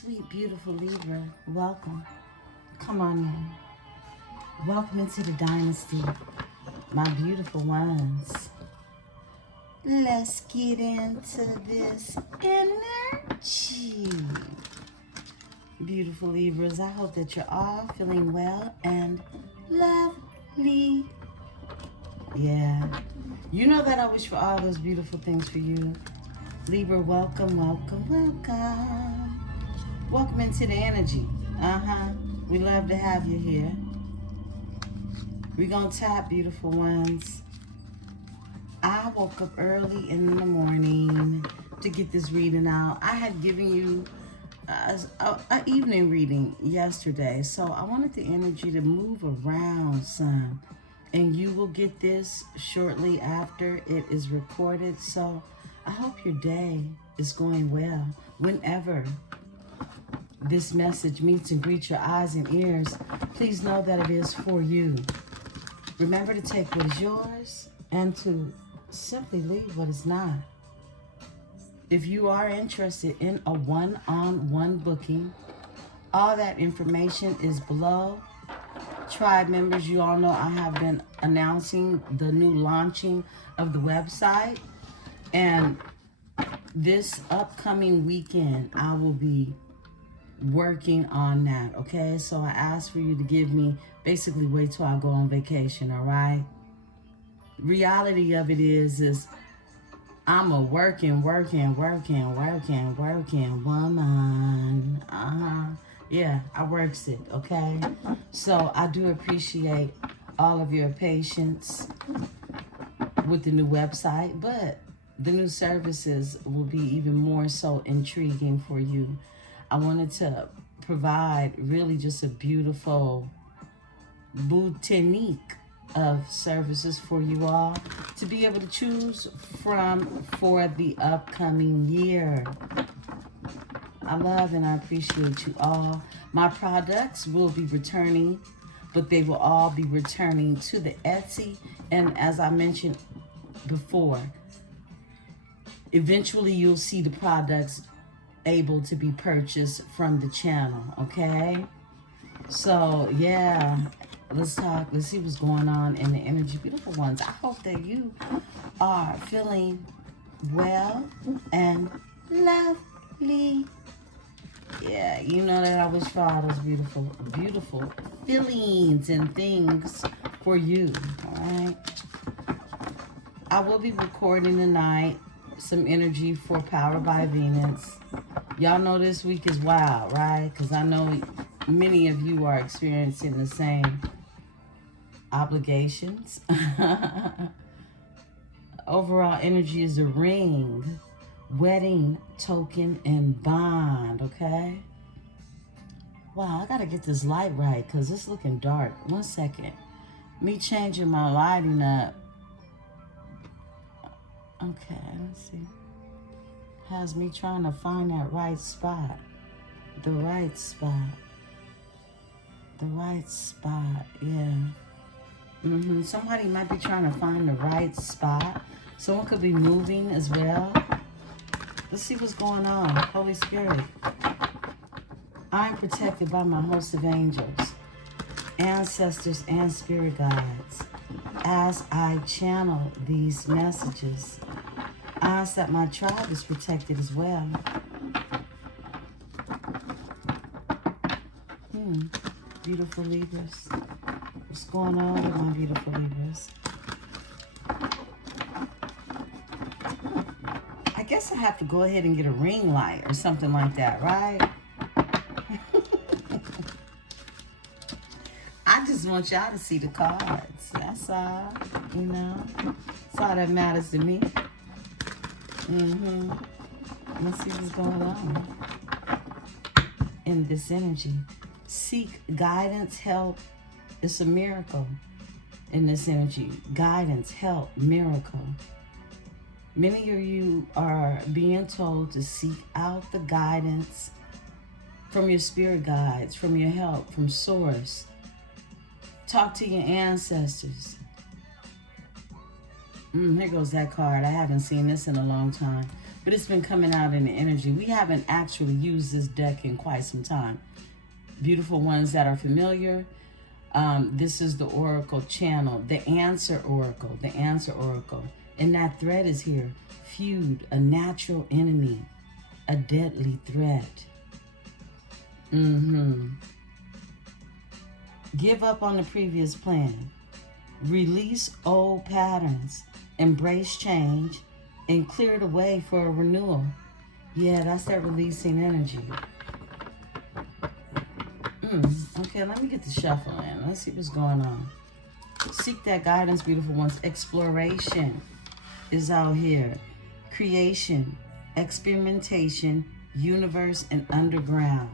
sweet, beautiful Libra, welcome. Come on in. Welcome into the dynasty, my beautiful ones. Let's get into this energy. Beautiful Libras, I hope that you're all feeling well and lovely. Yeah, you know that I wish for all those beautiful things for you. Libra, welcome, welcome, welcome. Welcome into the energy. We love to have you here. We're going to tap, beautiful ones. I woke up early in the morning to get this reading out. I had given you an evening reading yesterday, so I wanted the energy to move around some. And you will get this shortly after it is recorded. So I hope your day is going well. Whenever this message meets and greets your eyes and ears, please know that it is for you. Remember to take what is yours and to simply leave what is not. If you are interested in a one-on-one booking, all that information is below. Tribe members, you all know I have been announcing the new launching of the website. And this upcoming weekend, I will be working on that, okay? So I asked for you to give me, basically wait till I go on vacation, all right? Reality of it is I'm a working woman. Yeah, I works it, okay? So I do appreciate all of your patience with the new website, but the new services will be even more so intriguing for you. I wanted to provide really just a beautiful boutique of services for you all to be able to choose from for the upcoming year. I love and I appreciate you all. My products will be returning, but they will all be returning to the Etsy. And as I mentioned before, eventually you'll see the products able to be purchased from the channel, okay? So yeah, let's talk. Let's see what's going on in the energy. Beautiful ones, I hope that you are feeling well and lovely. Yeah, you know that I wish for all those beautiful, beautiful feelings and things for you, all right? I will be recording tonight some energy for Power by Venus. Y'all know this week is wild, right? Because I know many of you are experiencing the same obligations. Overall energy is a ring, wedding, token, and bond, okay? Wow, I gotta get this light right because it's looking dark. 1 second. Me changing my lighting up. Okay, let's see. Has me trying to find that right spot. The right spot. The right spot, yeah. Somebody might be trying to find the right spot. Someone could be moving as well. Let's see what's going on. Holy Spirit. I'm protected by my host of angels, ancestors, and spirit guides. As I channel these messages, I ask that my tribe is protected as well. Beautiful Libras. What's going on with my beautiful Libras? I guess I have to go ahead and get a ring light or something like that, right? I just want y'all to see the cards. That's all, you know. That's all that matters to me. Let's see what's going on in this energy. Seek guidance, help. It's a miracle in this energy. Guidance, help, miracle. Many of you are being told to seek out the guidance from your spirit guides, from your help, from source. Talk to your ancestors. Here goes that card. I haven't seen this in a long time. but it's been coming out in the energy. We haven't actually used this deck in quite some time. Beautiful ones that are familiar, this is the Oracle channel, the Answer Oracle, the Answer Oracle. And that thread is here. Feud, a natural enemy, a deadly threat. Give up on the previous plan. Release old patterns. Embrace change and clear the way for a renewal. Yeah, that's that releasing energy. Okay, let me get the shuffle in. Let's see what's going on. Seek that guidance, beautiful ones. Exploration is out here. Creation, experimentation, universe, and underground.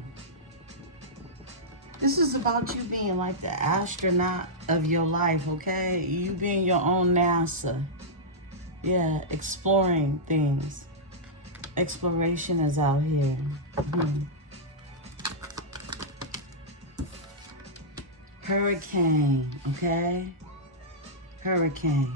This is about you being like the astronaut of your life, okay? You being your own NASA. Yeah, exploring things. Exploration is out here. Hurricane, okay? Hurricane.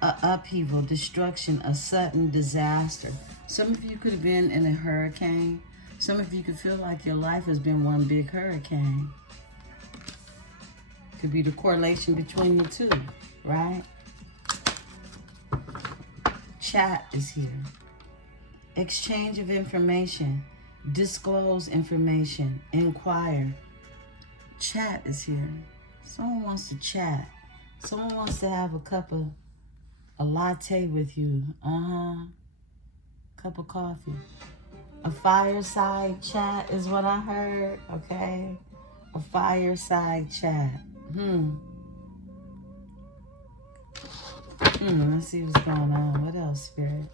A upheaval, destruction, a sudden disaster. Some of you could have been in a hurricane. Some of you could feel like your life has been one big hurricane. Could be the correlation between the two, right? Chat is here. Exchange of information. Disclose information. Inquire. Chat is here. Someone wants to chat. Someone wants to have a latte with you. Cup of coffee. A fireside chat is what I heard, okay? A fireside chat. Let's see what's going on. What else, Spirit?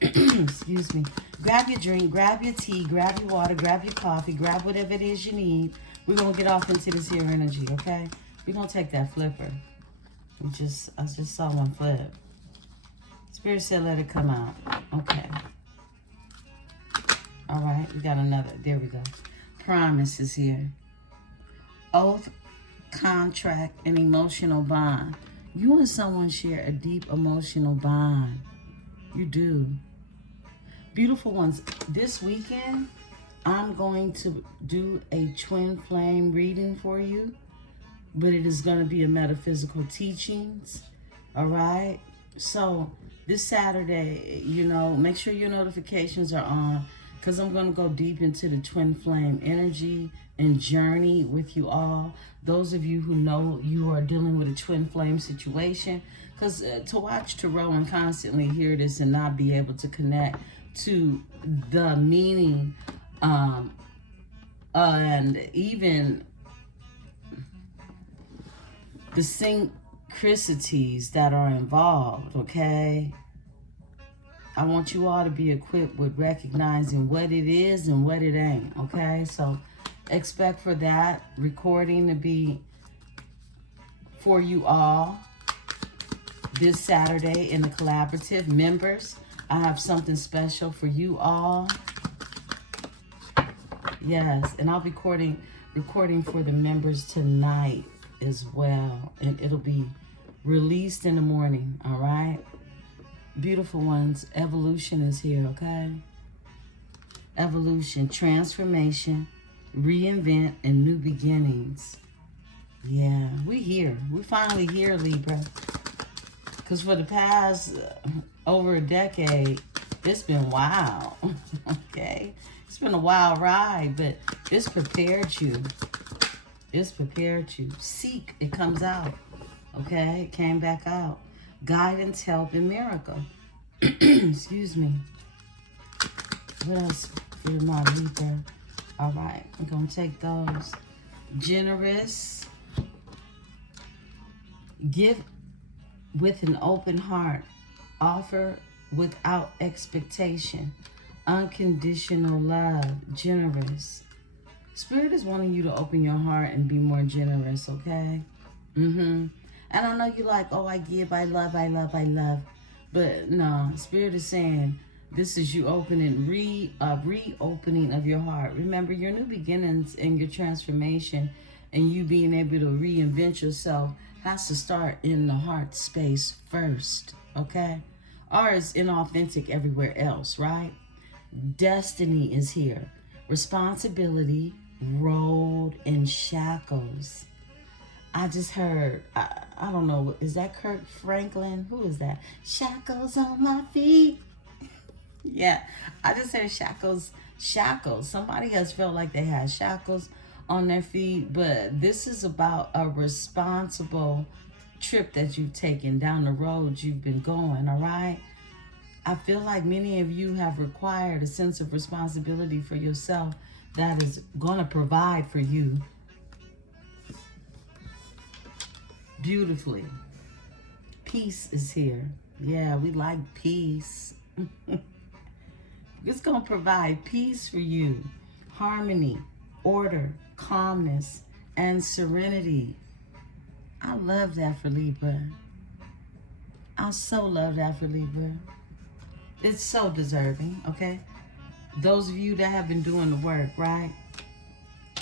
Excuse me. Grab your drink, grab your tea, grab your water, grab your coffee, grab whatever it is you need. We're going to get off into this here energy, okay? We're going to take that flipper. I just saw one flip. Spirit said let it come out. Okay. All right, we got another. There we go. Promise is here. Oath, contract, and emotional bond. You and someone share a deep emotional bond. You do. Beautiful ones. This weekend, I'm going to do a twin flame reading for you, but it is going to be a metaphysical teachings. All right. So this Saturday, make sure your notifications are on, because I'm going to go deep into the twin flame energy and journey with you all. Those of you who know you are dealing with a twin flame situation, because to watch Tarot and constantly hear this and not be able to connect to the meaning and even the synchronicities that are involved, okay? I want you all to be equipped with recognizing what it is and what it ain't, okay? So expect for that recording to be for you all this Saturday in the collaborative. Members, I have something special for you all. Yes, and I'll be recording for the members tonight as well. And it'll be released in the morning, all right? Beautiful ones, evolution is here, okay? Evolution, transformation, reinvent, and new beginnings. Yeah, we here. We finally here, Libra. Because for the past over a decade, it's been wild, okay? It's been a wild ride, but it's prepared you. It's prepared you. Seek, it comes out, okay? It came back out. Guidance, help, and miracle. Excuse me. What else for my Libra? All right, I'm going to take those. Generous. Give with an open heart. Offer without expectation. Unconditional love. Generous. Spirit is wanting you to open your heart and be more generous, okay? And I know you're like, oh, I give, I love, I love, I love. But no, Spirit is saying this is you opening, reopening of your heart. Remember, your new beginnings and your transformation and you being able to reinvent yourself has to start in the heart space first, okay? or is inauthentic everywhere else, right? Destiny is here. Responsibility, road, and shackles. I just heard, I don't know, is that Kirk Franklin? Who is that? Shackles on my feet. Yeah, I just heard shackles, shackles. Somebody has felt like they had shackles on their feet, but this is about a responsible trip that you've taken down the road you've been going, all right? I feel like many of you have required a sense of responsibility for yourself that is going to provide for you beautifully. Peace is here. Yeah, we like peace. It's going to provide peace for you, harmony, order, calmness, and serenity. I love that for Libra. I so love that for Libra. It's so deserving, okay? Those of you that have been doing the work, right?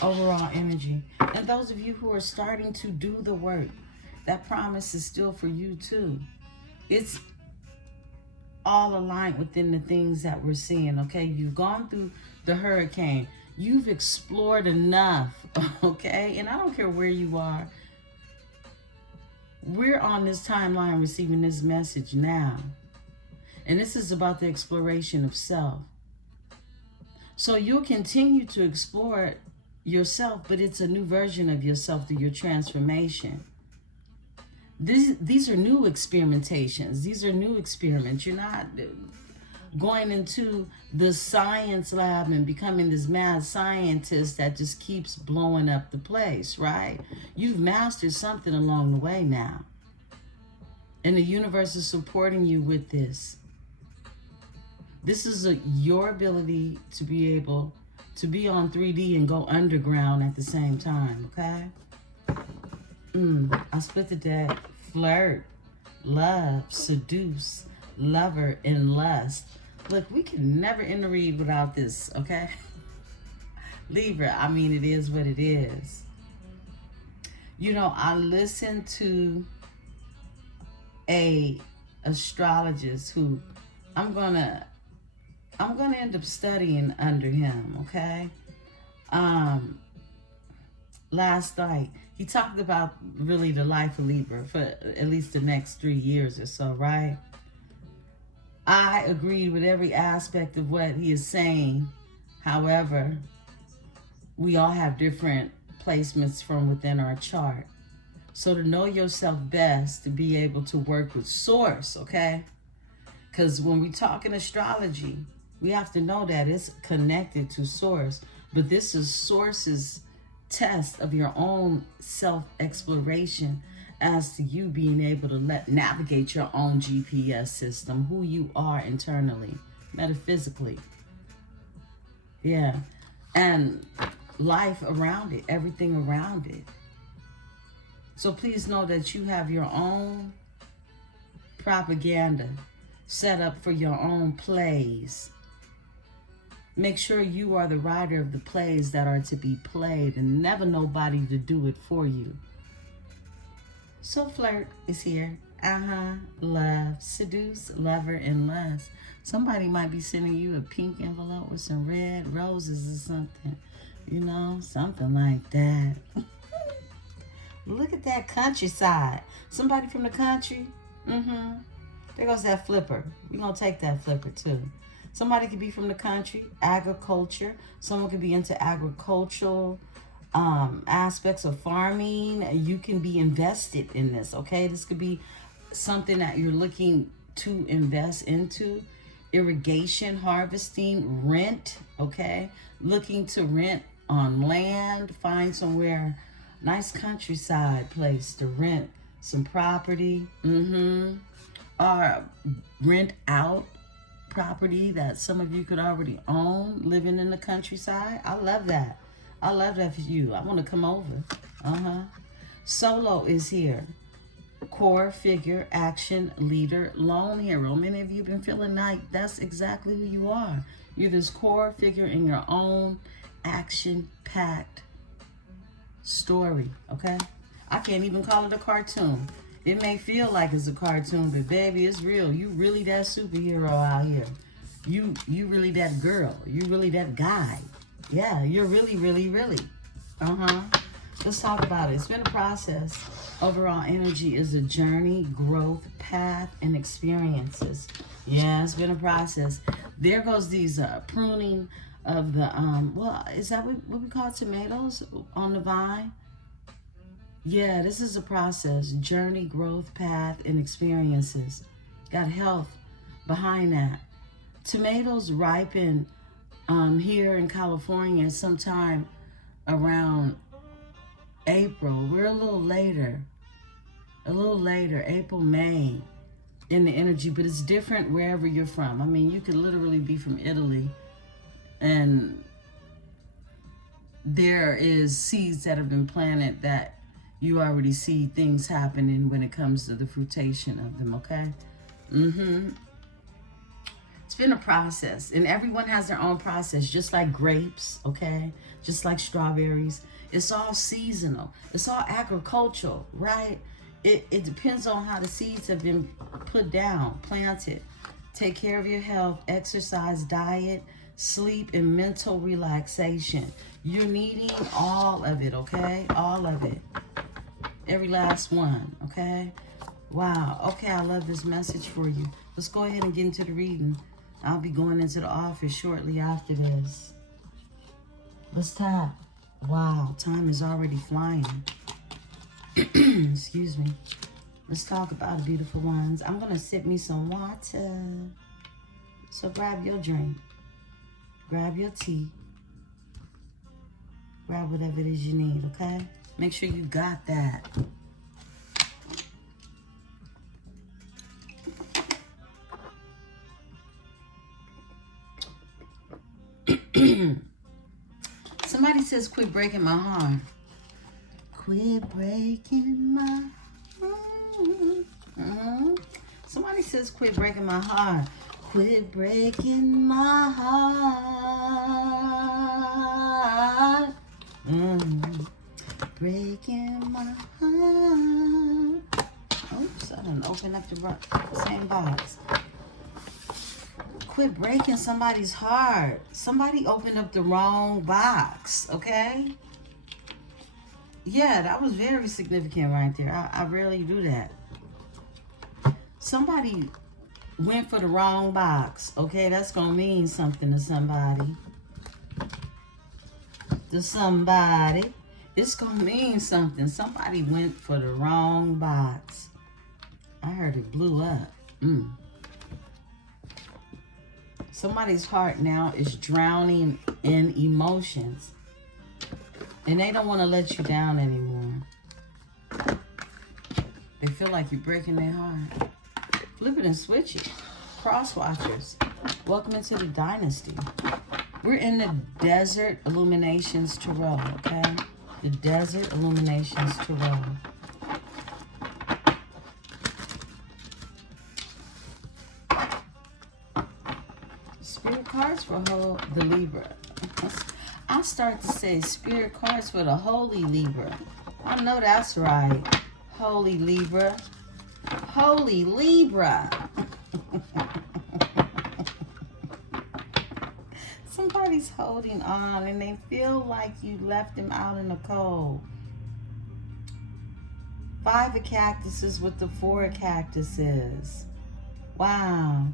Overall energy. And those of you who are starting to do the work, that promise is still for you too. It's all aligned within the things that we're seeing, okay? You've gone through the hurricane. You've explored enough, okay? And I don't care where you are. We're on this timeline receiving this message now. And this is about the exploration of self. So you'll continue to explore yourself, but it's a new version of yourself through your transformation. These are new experimentations. These are new experiments. You're not going into the science lab and becoming this mad scientist that just keeps blowing up the place, right? You've mastered something along the way now. And the universe is supporting you with this. This is your ability to be able to be on 3D and go underground at the same time, okay? I split the deck. Flirt, love, seduce, lover, and lust. Look, we can never end the read without this, okay? Libra, I mean, it is what it is. You know, I listened to a astrologist who I'm gonna end up studying under him, okay? Last night, he talked about really the life of Libra for at least the next 3 years or so, right? I agreed with every aspect of what he is saying. However, we all have different placements from within our chart. So to know yourself best, to be able to work with source, okay? Because when we talk in astrology, we have to know that it's connected to source. But this is source's test of your own self-exploration as to you being able to navigate your own GPS system, who you are internally, metaphysically. Yeah. And life around it, everything around it. So please know that you have your own propaganda set up for your own plays. Make sure you are the writer of the plays that are to be played and never nobody to do it for you. So flirt is here. Love, seduce, lover, and lust. Somebody might be sending you a pink envelope with some red roses or something. You know, something like that. Look at that countryside. Somebody from the country? There goes that flipper. We're going to take that flipper too. Somebody could be from the country, agriculture. Someone could be into agricultural aspects of farming. You can be invested in this, okay? This could be something that you're looking to invest into. Irrigation, harvesting, rent, okay? Looking to rent on land. Find somewhere, nice countryside place to rent some property. Or rent out property that some of you could already own, living in the countryside. I love that. I love that for you. I want to come over. Solo is here. Core figure, action, leader, lone hero. Many of you have been feeling like that's exactly who you are. You're this core figure in your own action-packed story, okay? I can't even call it a cartoon. It may feel like it's a cartoon, but baby, it's real. You really that superhero out here. You really that girl. You really that guy. Yeah, you're really, really, really. Uh-huh. Let's talk about it. It's been a process. Overall energy is a journey, growth, path, and experiences. Yeah, it's been a process. There goes these pruning of the, well, is that what we call tomatoes on the vine? Yeah, this is a process. Journey, growth, path, and experiences. Got health behind that. Tomatoes ripen here in California sometime around April. We're a little later, April, May in the energy, but it's different wherever you're from. I mean, you could literally be from Italy and there is seeds that have been planted that you already see things happening when it comes to the fruitation of them, okay? It's been a process, and everyone has their own process, just like grapes, okay? Just like strawberries. It's all seasonal. It's all agricultural, right? It depends on how the seeds have been put down, planted. Take care of your health, exercise, diet, sleep, and mental relaxation. You're needing all of it, okay? All of it. Every last one, okay? Wow. Okay, I love this message for you. Let's go ahead and get into the reading. I'll be going into the office shortly after this. Let's tap. Wow, time is already flying. Excuse me. Let's talk about the beautiful ones. I'm going to sip me some water. So grab your drink. Grab your tea. Grab whatever it is you need, okay? Make sure you got that. Somebody says, quit breaking my heart. Quit breaking my heart. Somebody says, quit breaking my heart. Quit breaking my heart. Breaking my heart. Oops, I didn't open up the same box. Quit breaking somebody's heart. Somebody opened up the wrong box, okay? Yeah, that was very significant right there. I rarely do that. Somebody went for the wrong box, okay? That's going to mean something to somebody. To somebody. It's going to mean something. Somebody went for the wrong box. I heard it blew up. Somebody's heart now is drowning in emotions. And they don't want to let you down anymore. They feel like you're breaking their heart. Flip it and switch it. Cross watchers. Welcome into the dynasty. We're in the Desert Illuminations Tarot, okay? The Desert Illuminations Tarot. Spirit cards for the Libra. I start to say spirit cards for the Holy Libra. I know that's right. Holy Libra. Holy Libra. Somebody's holding on and they feel like you left them out in the cold. 5 of cactuses with the 4 of cactuses. Wow.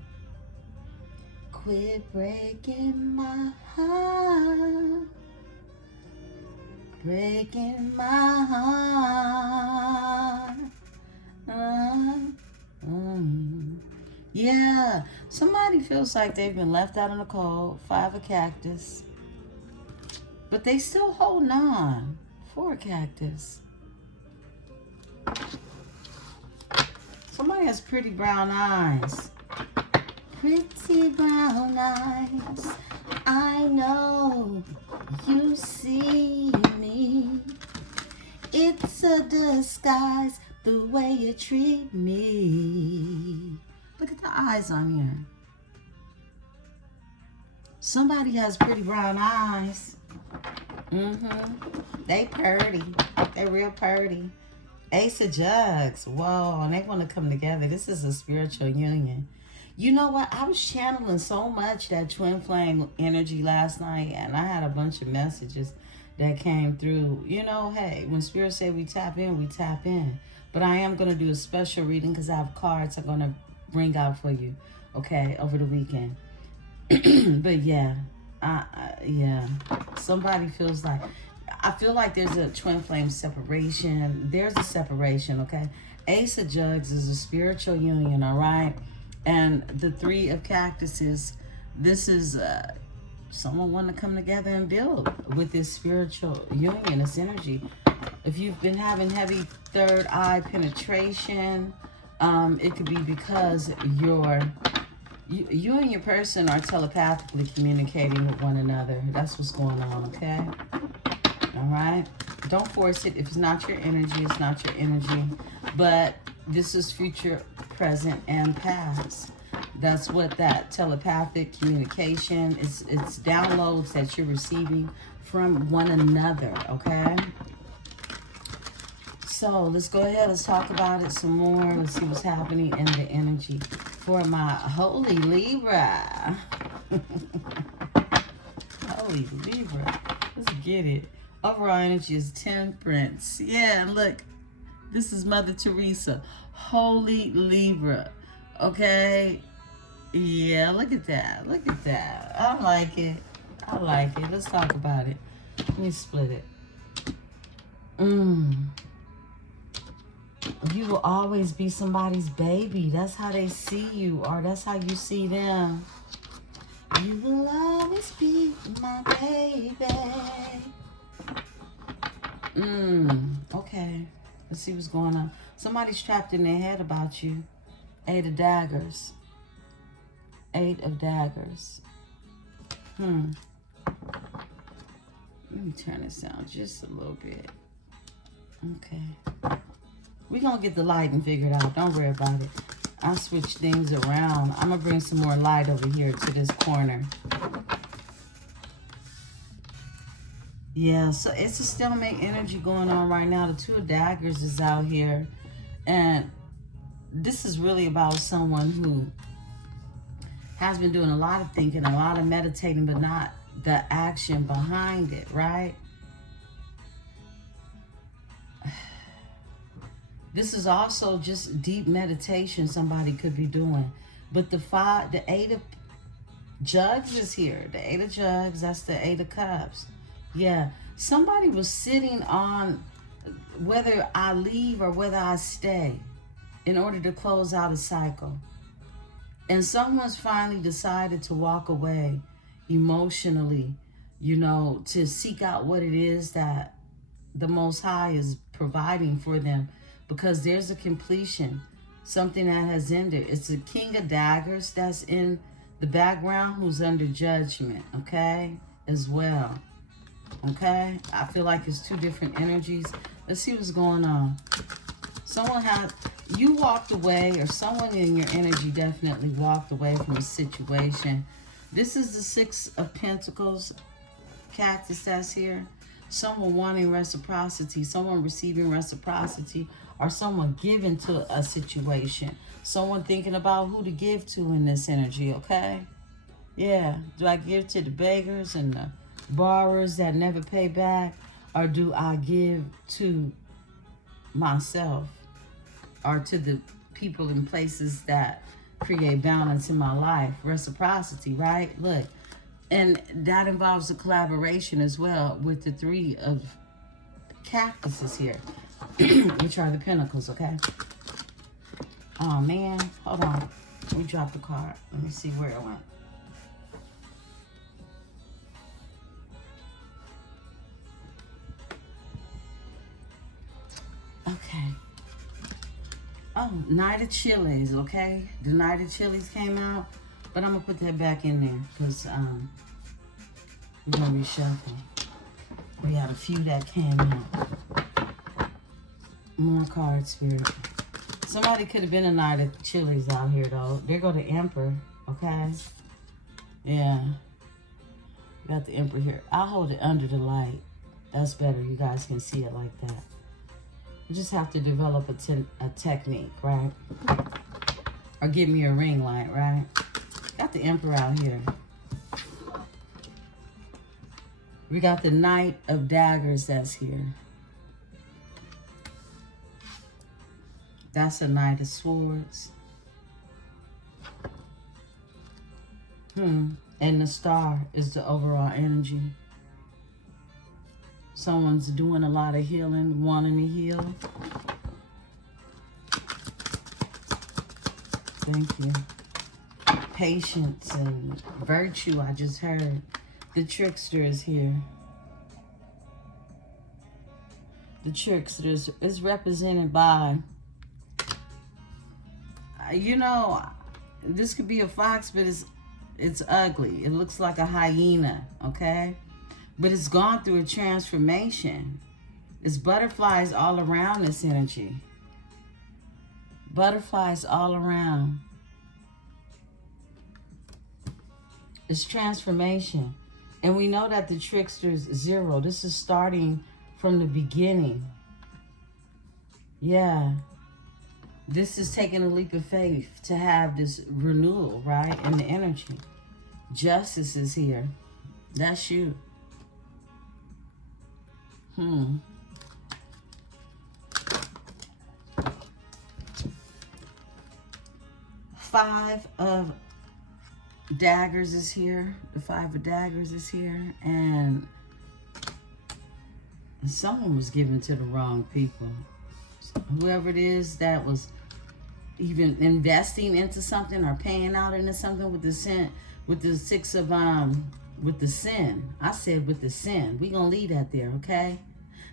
Quit breaking my heart. Breaking my heart. Yeah, somebody feels like they've been left out in the cold. 5 of cactus. But they still holding on. 4 of cactus. Somebody has pretty brown eyes. Pretty brown eyes. I know you see me. It's a disguise the way you treat me. Look at the eyes on here. Somebody has pretty brown eyes. They purty. They're real purty. Ace of Jugs. Whoa, and they want to come together. This is a spiritual union. You know what? I was channeling so much that twin flame energy last night, and I had a bunch of messages that came through. You know, hey, when Spirit say we tap in, we tap in. But I am going to do a special reading because I have cards I'm going to bring out for you, okay, over the weekend. But yeah, yeah, somebody feels like, I feel like there's a twin flame separation. There's a separation, okay? Ace of Jugs is a spiritual union, all right? And the Three of Cactuses, this is someone wanting to come together and build with this spiritual union, this energy. If you've been having heavy third eye penetration, it could be because you and your person are telepathically communicating with one another. That's what's going on, okay? All right? Don't force it. If it's not your energy, it's not your energy. But this is future, present, and past. That's what that telepathic communication is. It's downloads that you're receiving from one another, okay? So let's go ahead. Let's talk about it some more. Let's see what's happening in the energy for my holy Libra. Holy Libra. Let's get it. Overall energy is temperance. Yeah, look. This is Mother Teresa. Holy Libra. Okay? Yeah, look at that. Look at that. I like it. I like it. Let's talk about it. Let me split it. You will always be somebody's baby. That's how they see you, or that's how you see them. You will always be my baby. Okay. Let's see what's going on. Somebody's trapped in their head about you. 8 of Daggers. 8 of Daggers. Let me turn this down just a little bit. Okay. We're going to get the lighting figured out. Don't worry about it. I'll switch things around. I'm going to bring some more light over here to this corner. Yeah, so it's a stalemate energy going on right now. The 2 of Daggers is out here. And this is really about someone who has been doing a lot of thinking, a lot of meditating, but not the action behind it, right? This is also just deep meditation somebody could be doing. But the 8 of Jugs is here. The 8 of Jugs, that's the 8 of Cups. Yeah, somebody was sitting on whether I leave or whether I stay in order to close out a cycle. And someone's finally decided to walk away emotionally, you know, to seek out what it is that the Most High is providing for them, because there's a completion, something that has ended. It's the King of Daggers that's in the background who's under judgment, okay, as well. Okay, I feel like it's 2 different energies. Let's see what's going on. You walked away, or someone in your energy definitely walked away from a situation. This is the 6 of Pentacles cactus that's here. Someone wanting reciprocity, someone receiving reciprocity, or someone giving to a situation. Someone thinking about who to give to in this energy, okay? Yeah, do I give to the beggars and the borrowers that never pay back, or do I give to myself or to the people and places that create balance in my life? Reciprocity, right? Look, and that involves a collaboration as well with the 3 of cactuses here, which are the pentacles, okay? Oh man, hold on, we dropped the card. Let me see where it went. Okay. Oh, Knight of Chilies, okay? The Knight of Chilies came out, but I'm going to put that back in there because we're going to reshuffle. We had a few that came out. More cards, Spirit. Somebody could have been a Knight of Chilies out here, though. There go the Emperor, okay? Yeah. Got the Emperor here. I'll hold it under the light. That's better. You guys can see it like that. You just have to develop a technique, right? Or give me a ring light, right? Got the Emperor out here. We got the Knight of Daggers that's here. That's a Knight of Swords. And the Star is the overall energy. Someone's doing a lot of healing, wanting to heal. Thank you. Patience and virtue, I just heard. The Trickster is here. The Trickster is represented by, you know, this could be a fox, but it's ugly. It looks like a hyena, okay? But it's gone through a transformation. It's butterflies all around this energy. Butterflies all around. It's transformation. And we know that the Trickster is 0. This is starting from the beginning. Yeah. This is taking a leap of faith to have this renewal, right? In the energy. Justice is here. That's you. 5 of Daggers is here. The 5 of Daggers is here. And someone was given to the wrong people. Whoever it is that was even investing into something or paying out into something with the sin, with the 6 of with the sin. I said with the sin. We're going to leave that there, okay?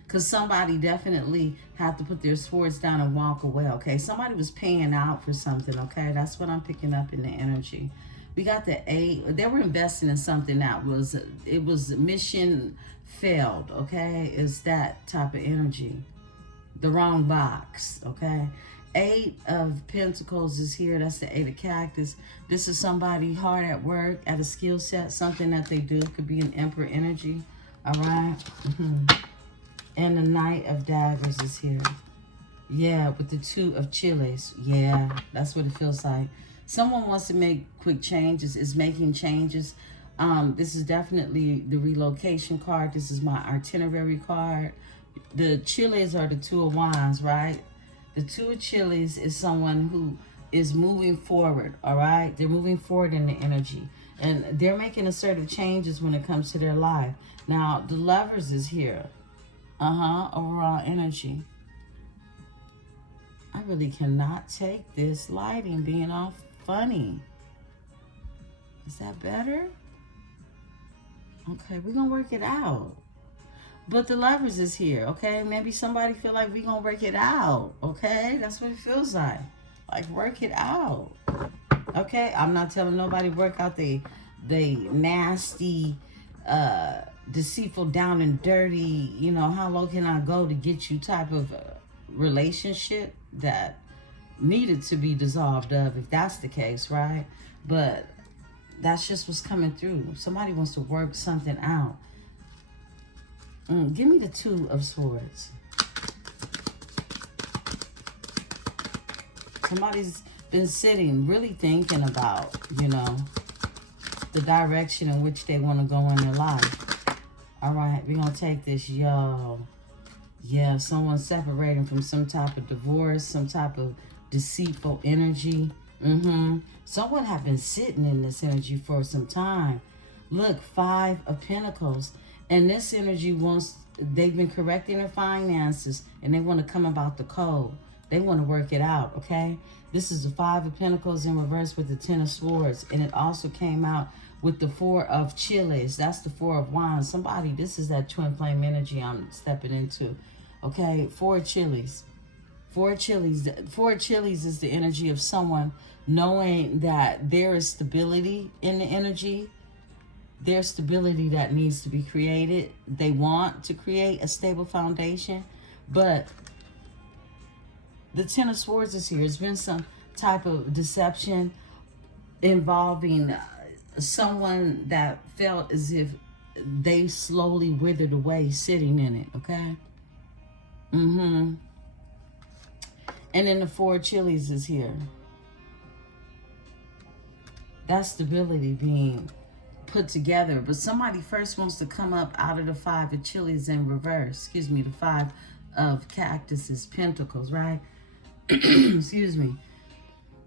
Because somebody definitely had to put their swords down and walk away, okay? Somebody was paying out for something, okay? That's what I'm picking up in the energy. We got the 8. They were investing in something that was, it was mission failed, okay? It's that type of energy. The wrong box, okay? 8 of Pentacles is here. That's the 8 of Cactus. This is somebody hard at work, at a skill set, something that they do. It could be an Emperor energy, all right? And the Knight of Daggers is here. Yeah, with the 2 of Chiles. Yeah, that's what it feels like. Someone wants to make quick changes, is making changes. This is definitely the relocation card. This is my itinerary card. The Chiles are the 2 of Wands, right? The 2 of Chiles is someone who is moving forward, all right? They're moving forward in the energy. And they're making assertive changes when it comes to their life. Now, the Lovers is here. Overall energy. I really cannot take this lighting being all funny. Is that better? Okay, we're going to work it out. But the Lovers is here, okay? Maybe somebody feel like we're going to work it out, okay? That's what it feels like. Like, work it out, okay? I'm not telling nobody work out they nasty, deceitful, down and dirty, you know, how low can I go to get you type of relationship that needed to be dissolved of, if that's the case, right? But that's just what's coming through. Somebody wants to work something out. Give me the 2 of Swords. Somebody's been sitting, really thinking about, you know, the direction in which they want to go in their life. All right, we're going to take this, yo. Yeah, someone separating from some type of divorce, some type of deceitful energy. Someone have been sitting in this energy for some time. Look, 5 of Pentacles. And this energy wants, they've been correcting their finances and they want to come about the code. They want to work it out, okay? This is the 5 of Pentacles in reverse with the 10 of Swords. And it also came out with the 4 of Chiles. That's the 4 of Wands. Somebody, this is that twin flame energy I'm stepping into. Okay, 4 of Chiles. 4 of Chiles. 4 of Chiles is the energy of someone knowing that there is stability in the energy. There's stability that needs to be created. They want to create a stable foundation. But the 10 of Swords is here. There's been some type of deception involving someone that felt as if they slowly withered away sitting in it, okay? And then the 4 chilies is here. That's stability being put together. But somebody first wants to come up out of the 5 of chilies in reverse. Excuse me, the 5 of cactuses, pentacles, right? Excuse me.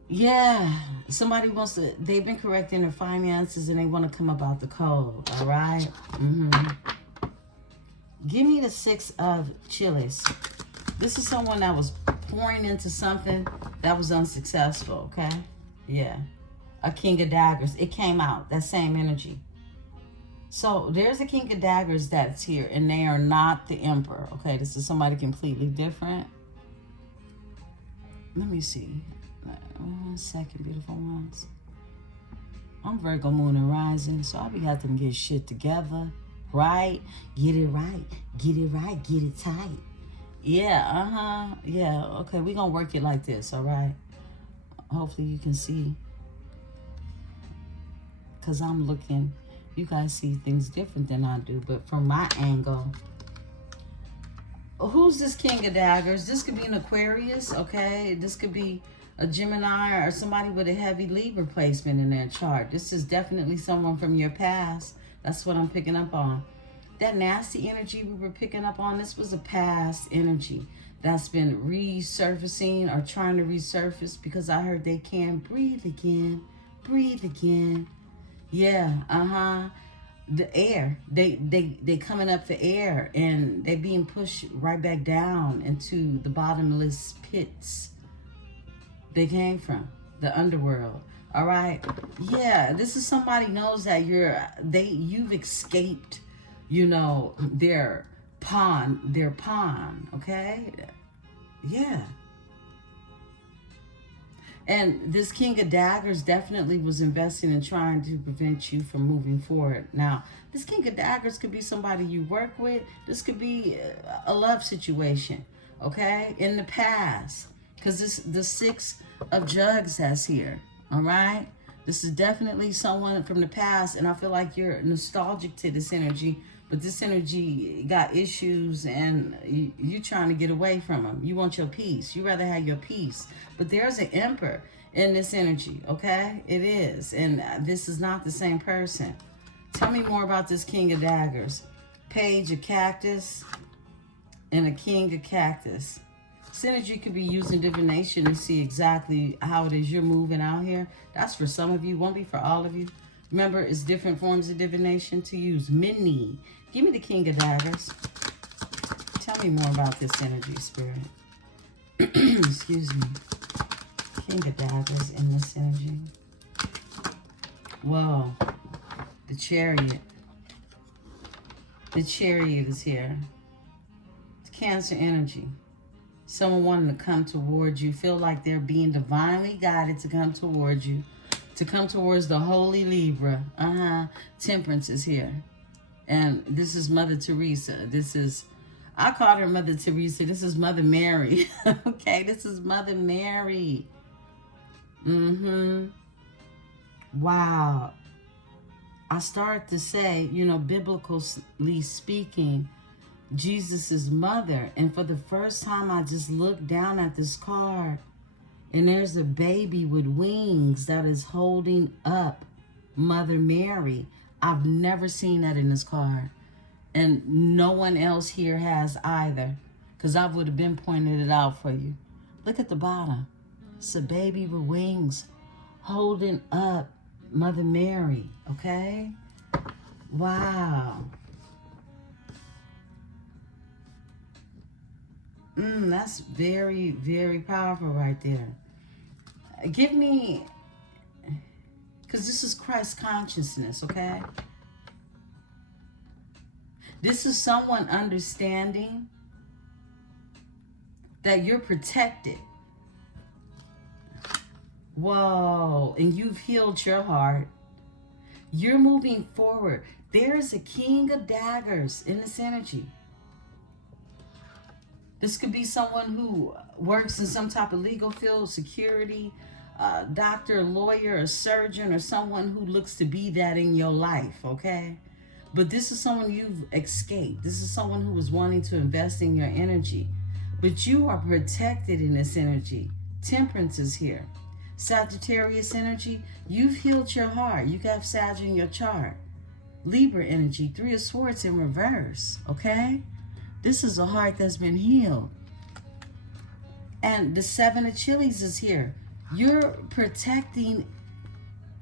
Yeah, somebody wants to, they've been correcting their finances and they want to come up out the cold, all right? Give me the 6 of chilies. This is someone that was pouring into something that was unsuccessful, okay? Yeah. A King of Daggers. It came out, that same energy. So there's a King of Daggers that's here, and they are not the Emperor, okay? This is somebody completely different. Let me see. 1 second, beautiful ones. I'm Virgo Moon and Rising, so I'll be having to get shit together, right? Get it right. Get it right. Get it tight. Yeah, yeah, okay, we're gonna work it like this, all right? Hopefully you can see, because I'm looking, you guys see things different than I do, but from my angle, who's this King of Daggers? This could be an Aquarius, okay? This could be a Gemini or somebody with a heavy Libra placement in their chart. This is definitely someone from your past. That's what I'm picking up on. That nasty energy we were picking up on, this was a past energy that's been resurfacing or trying to resurface, because I heard they can breathe again, breathe again. Yeah, the air, they coming up for air, and they being pushed right back down into the bottomless pits they came from, the underworld. All right, yeah, this is somebody knows that you've escaped, you know, their pawn, okay? Yeah. And this King of Daggers definitely was investing in trying to prevent you from moving forward. Now, this King of Daggers could be somebody you work with. This could be a love situation, okay? In the past, because the 6 of Jugs that's here, all right? This is definitely someone from the past, and I feel like you're nostalgic to this energy, but this energy got issues, and you're trying to get away from them. You want your peace. You rather have your peace. But there's an Emperor in this energy, okay? It is, and this is not the same person. Tell me more about this King of Daggers. Page of Cactus and a King of Cactus. This energy could be used in divination to see exactly how it is you're moving out here. That's for some of you, won't be for all of you. Remember, it's different forms of divination to use. Many. Give me the King of Daggers. Tell me more about this energy, Spirit. Excuse me. King of Daggers in this energy. Whoa. The Chariot. The Chariot is here. It's Cancer energy. Someone wanting to come towards you. Feel like they're being divinely guided to come towards you. To come towards the Holy Libra. Temperance is here. And this is Mother Teresa. This is, I called her Mother Teresa. This is Mother Mary. Okay, this is Mother Mary. Wow. I start to say, you know, biblically speaking, Jesus' mother. And for the first time, I just looked down at this card, and there's a baby with wings that is holding up Mother Mary. I've never seen that in this card. And no one else here has either, because I would have been pointing it out for you. Look at the bottom. It's a baby with wings holding up Mother Mary, okay? Wow. That's very, very powerful right there. Give me, because this is Christ consciousness, okay? This is someone understanding that you're protected. Whoa, and you've healed your heart. You're moving forward. There's a King of Daggers in this energy. This could be someone who works in some type of legal field, security, doctor, lawyer, a surgeon, or someone who looks to be that in your life, okay? But this is someone you've escaped. This is someone who was wanting to invest in your energy. But you are protected in this energy. Temperance is here. Sagittarius energy, you've healed your heart. You got Sag in your chart. Libra energy, 3 of Swords in reverse, okay? This is a heart that's been healed. And the 7 of Chilies is here. You're protecting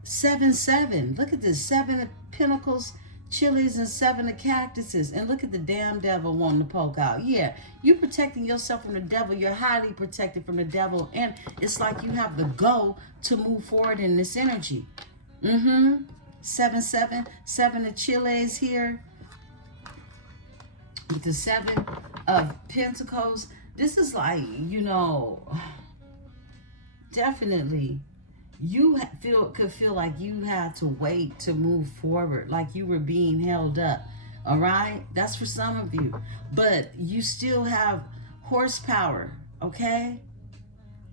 7-7. Look at this, 7 of Pentacles, Chilies, and 7 of Cactuses. And look at the damn devil wanting to poke out. Yeah, you're protecting yourself from the devil. You're highly protected from the devil. And it's like you have the go to move forward in this energy. 7-7, 7 of Chilies here. With the 7 of Pentacles. This is like, you know, definitely you could feel like you had to wait to move forward, like you were being held up. All right, that's for some of you, but you still have horsepower. Okay,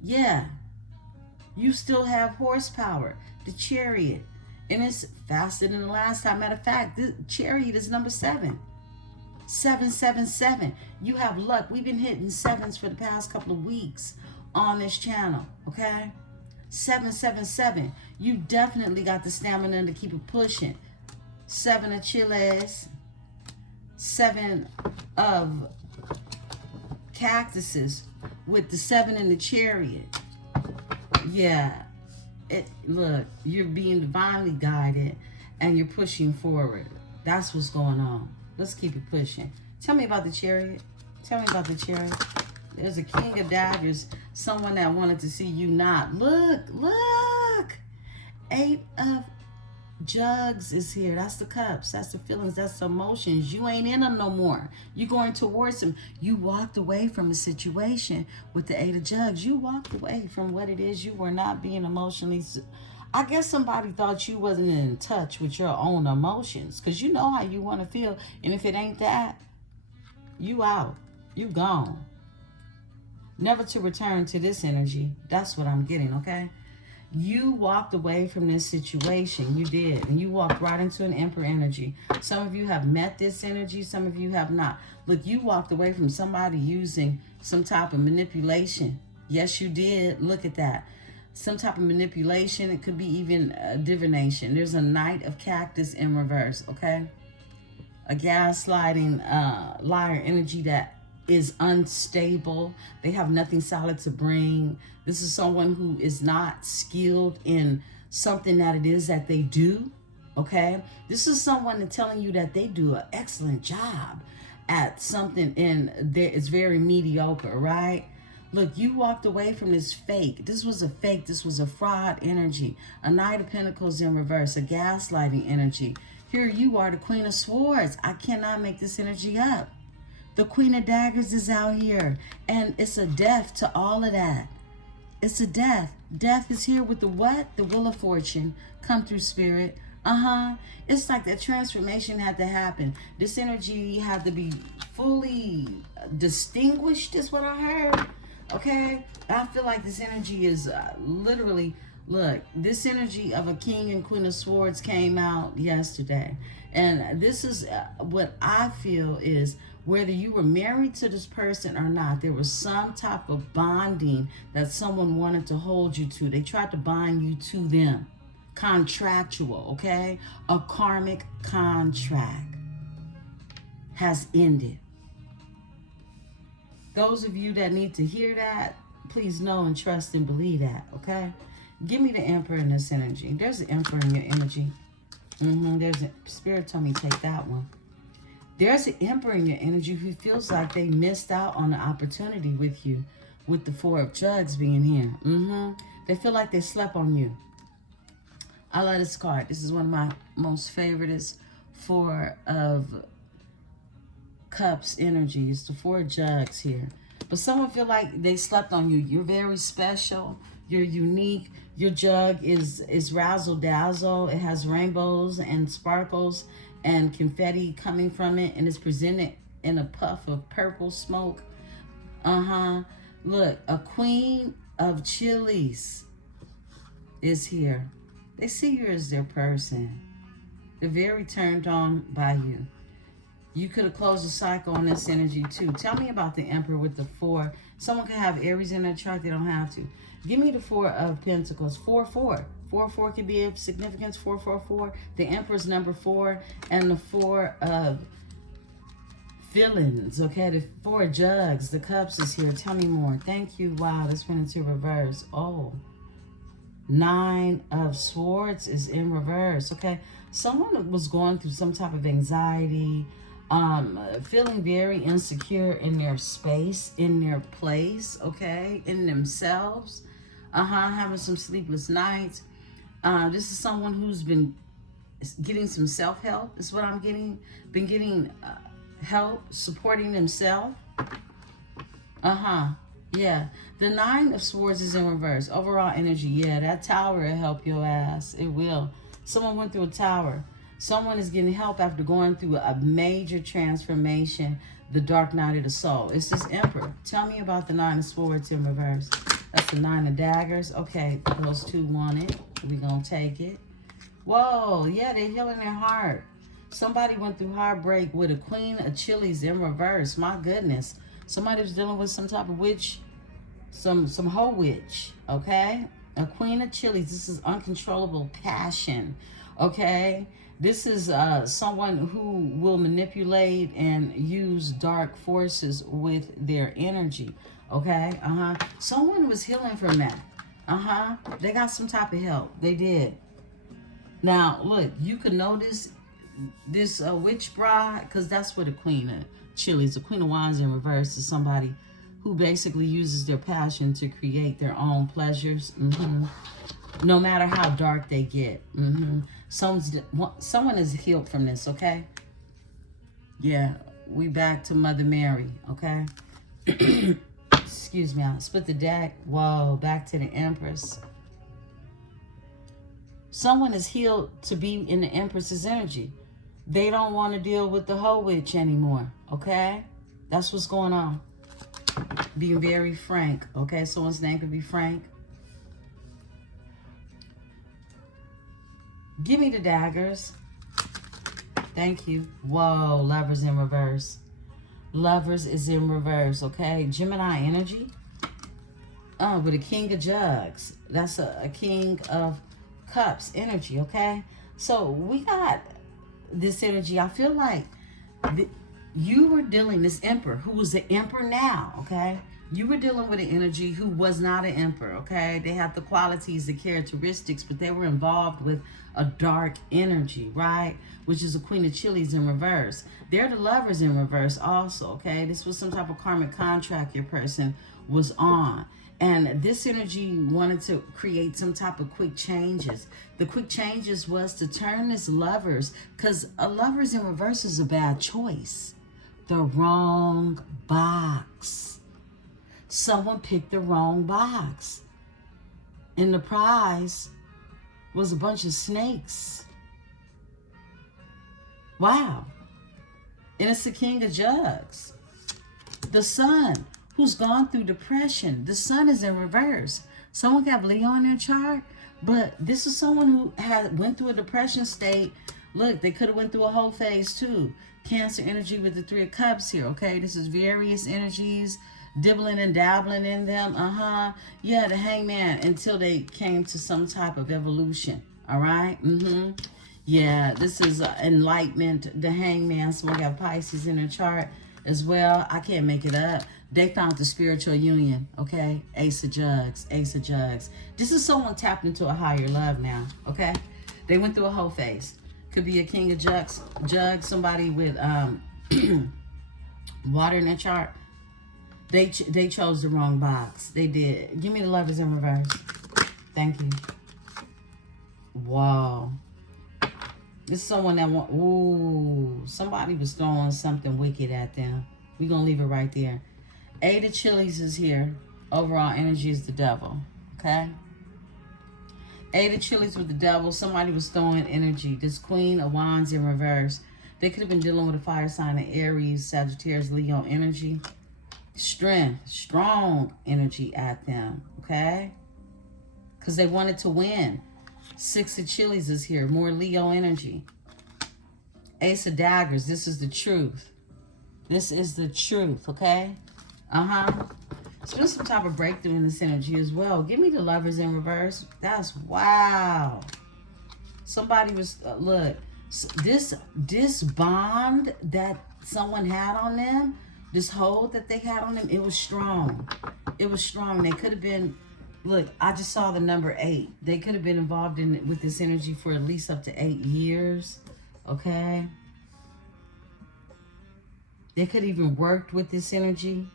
yeah, you still have horsepower. The Chariot, and it's faster than the last time. Matter of fact, the Chariot is number 7. 777. You have luck. We've been hitting 7s for the past couple of weeks on this channel, okay? 777. You definitely got the stamina to keep it pushing. 7 of Chilies. 7 of Cactuses with the 7 in the Chariot. Yeah. Look, you're being divinely guided and you're pushing forward. That's what's going on. Let's keep it pushing. Tell me about the Chariot. Tell me about the Chariot. There's a King of Daggers. Someone that wanted to see you not. Look, look. 8 of Jugs is here. That's the cups. That's the feelings. That's the emotions. You ain't in them no more. You're going towards them. You walked away from a situation with the 8 of Jugs. You walked away from what it is. You were not being emotionally... I guess somebody thought you wasn't in touch with your own emotions, because you know how you want to feel, and if it ain't that, you out. You gone. Never to return to this energy. That's what I'm getting, okay? You walked away from this situation. You did. And you walked right into an Emperor energy. Some of you have met this energy. Some of you have not. Look, you walked away from somebody using some type of manipulation. Yes, you did. Look at that. Some type of manipulation. It could be even divination. There's a Knight of Cactus in reverse, okay? A gaslighting liar energy that is unstable. They have nothing solid to bring. This is someone who is not skilled in something that it is that they do, okay? This is someone that's telling you that they do an excellent job at something and it's very mediocre, right? Look, you walked away from this fake. This was a fake. This was a fraud energy. A Knight of Pentacles in reverse. A gaslighting energy. Here you are, the Queen of Swords. I cannot make this energy up. The Queen of Daggers is out here. And it's a death to all of that. It's a death. Death is here with the what? The Wheel of Fortune. Come through, Spirit. It's like that transformation had to happen. This energy had to be fully distinguished, is what I heard. Okay, I feel like this energy is literally, look, this energy of a King and Queen of Swords came out yesterday. And this is what I feel is whether you were married to this person or not, there was some type of bonding that someone wanted to hold you to. They tried to bind you to them. Contractual, okay? A karmic contract has ended. Those of you that need to hear that, please know and trust and believe that, okay? Give me the Emperor in this energy. There's the Emperor in your energy. There's a Spirit told me take that one. There's the Emperor in your energy who feels like they missed out on the opportunity with you, with the 4 of Jugs being here. They feel like they slept on you. I love this card. This is one of my most favorites. 4 of Cups energies, the 4 of Jugs here. But someone feel like they slept on you. You're very special. You're unique. Your jug is razzle dazzle. It has rainbows and sparkles and confetti coming from it, and it's presented in a puff of purple smoke. Look, a Queen of Chilies is here. They see you as their person. They're very turned on by you. You could have closed the cycle on this energy too. Tell me about the Emperor with the 4. Someone could have Aries in their chart. They don't have to. Give me the 4 of Pentacles. 4-4. 4-4 could be of significance. 4-4-4. The Emperor's number 4. And the 4 of feelings. Okay, the 4 of Jugs. The Cups is here. Tell me more. Thank you. Wow, this went into reverse. Oh. 9 of Swords is in reverse. Okay, someone was going through some type of anxiety, feeling very insecure in their space, in their place, okay, in themselves, having some sleepless nights. This is someone who's been getting some self-help, is what I'm getting. Been getting help, supporting themselves. Yeah, the 9 of Swords is in reverse. Overall energy, yeah, that Tower will help your ass. It will. Someone went through a Tower. Someone is getting help after going through a major transformation, the dark night of the soul. It's this Emperor. Tell me about the 9 of Swords in reverse. That's the 9 of Daggers. Okay, those 2 want it. We're going to take it. Whoa, yeah, they're healing their heart. Somebody went through heartbreak with a Queen of Chilies in reverse. My goodness. Somebody was dealing with some type of witch, some hoe witch, okay? A Queen of Chilies. This is uncontrollable passion, okay? This is someone who will manipulate and use dark forces with their energy, okay? Someone was healing from that. They got some type of help. They did. Now, look, you could notice this witch bride, because that's what a Queen of Chilies, the Queen of Wands in reverse, is somebody who basically uses their passion to create their own pleasures. No matter how dark they get. Someone is healed from this, okay? Yeah, we back to Mother Mary, okay? Excuse me, I'll split the deck. Whoa, back to the Empress. Someone is healed to be in the Empress's energy. They don't want to deal with the hoe witch anymore, okay? That's what's going on. Being very frank, okay? Someone's name could be Frank. Give me the Daggers. Thank you. Whoa, Lovers in reverse. Lovers is in reverse, okay? Gemini energy. With a King of Jugs. That's a King of Cups energy, okay? So we got this energy. I feel like you were dealing, this Emperor, who was the Emperor now, okay? You were dealing with an energy who was not an Emperor, okay? They have the qualities, the characteristics, but they were involved with a dark energy, right? Which is a Queen of Chilies in reverse. They're the Lovers in reverse also, okay? This was some type of karmic contract your person was on. And this energy wanted to create some type of quick changes. The quick changes was to turn this Lovers, because a Lovers in reverse is a bad choice. The wrong box. Someone picked the wrong box. And the prize was a bunch of snakes. Wow. And it's the King of Jugs. The Sun, who's gone through depression. The Sun is in reverse. Someone got Leo in their chart, but this is someone who went through a depression state. Look, they could have went through a whole phase too. Cancer energy with the 3 of Cups here, okay? This is various energies, dibbling and dabbling in them. Yeah, the Hangman, until they came to some type of evolution, all right? Yeah, this is enlightenment, the Hangman. Someone got Pisces in their chart as well. I can't make it up. They found the spiritual union, okay? Ace of Jugs, Ace of Jugs. This is someone tapped into a higher love now, okay? They went through a whole phase. Could be a King of Jugs, somebody with water in their chart. They chose the wrong box. They did. Give me the Lovers in reverse. Thank you. Wow. This is someone that want. Ooh, somebody was throwing something wicked at them. We're gonna leave it right there. 8 of Chilies is here. Overall energy is the Devil. Okay. 8 of Chilies with the Devil. Somebody was throwing energy. This Queen of Wands in reverse. They could have been dealing with a fire sign of Aries, Sagittarius, Leo energy. Strength, strong energy at them, okay? Because they wanted to win. 6 of Chilies is here, more Leo energy. Ace of Daggers. This is the truth. This is the truth, okay? It's been some type of breakthrough in this energy as well. Give me the Lovers in reverse. That's wow. Somebody was, look, this bond that someone had on them, this hold that they had on them, it was strong. It was strong. They could have been, look, I just saw the number 8. They could have been involved with this energy for at least up to 8 years, okay? They could have even worked with this energy.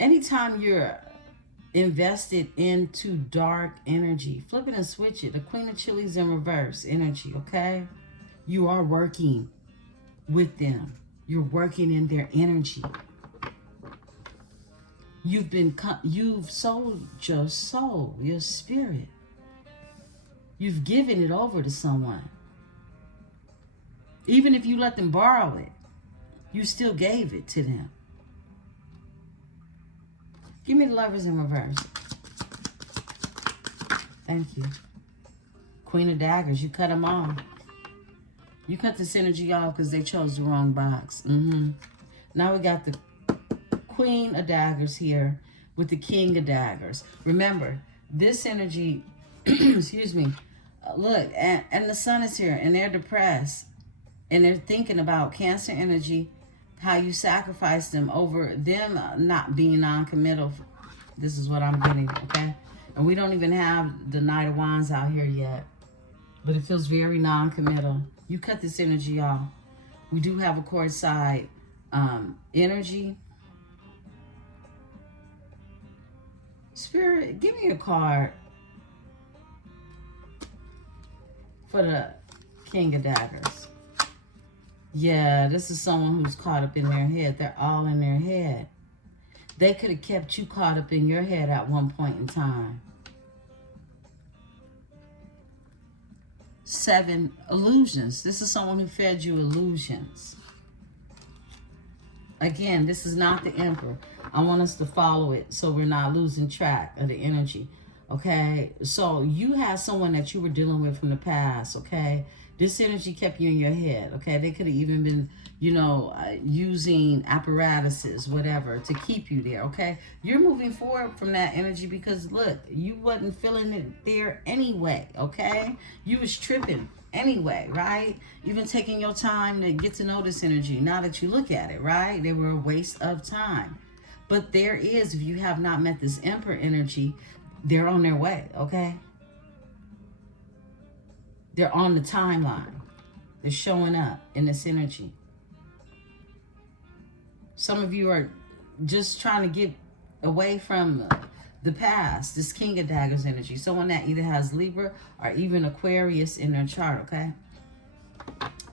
Anytime you're invested into dark energy, flip it and switch it. The Queen of Chilies in reverse energy, okay? You are working with them. You're working in their energy. You've sold your soul, your spirit. You've given it over to someone. Even if you let them borrow it, you still gave it to them. Give me the Lovers in reverse. Thank you. Queen of Daggers, you cut them off. You cut this energy off because they chose the wrong box. Now we got the Queen of Daggers here with the King of Daggers. Remember, this energy, excuse me, look, and the Sun is here, and they're depressed. And they're thinking about Cancer energy, how you sacrifice them over them not being non-committal. This is what I'm getting, okay? And we don't even have the Knight of Wands out here yet. But it feels very non-committal. You cut this energy off. We do have a cord side energy. Spirit, give me a card for the King of Daggers. Yeah, this is someone who's caught up in their head. They're all in their head. They could have kept you caught up in your head at one point in time. 7 illusions. This is someone who fed you illusions. Again, this is not the Emperor. I want us to follow it so we're not losing track of the energy. Okay? So you have someone that you were dealing with from the past, okay? This energy kept you in your head, okay? They could have even been, you know, using apparatuses, whatever, to keep you there, okay? You're moving forward from that energy because, look, you wasn't feeling it there anyway, okay? You was tripping anyway, right? Even taking your time to get to know this energy. Now that you look at it, right? They were a waste of time. But there is, if you have not met this Emperor energy, they're on their way, okay? They're on the timeline. They're showing up in this energy. Some of you are just trying to get away from the past. This King of Daggers energy. Someone that either has Libra or even Aquarius in their chart, okay?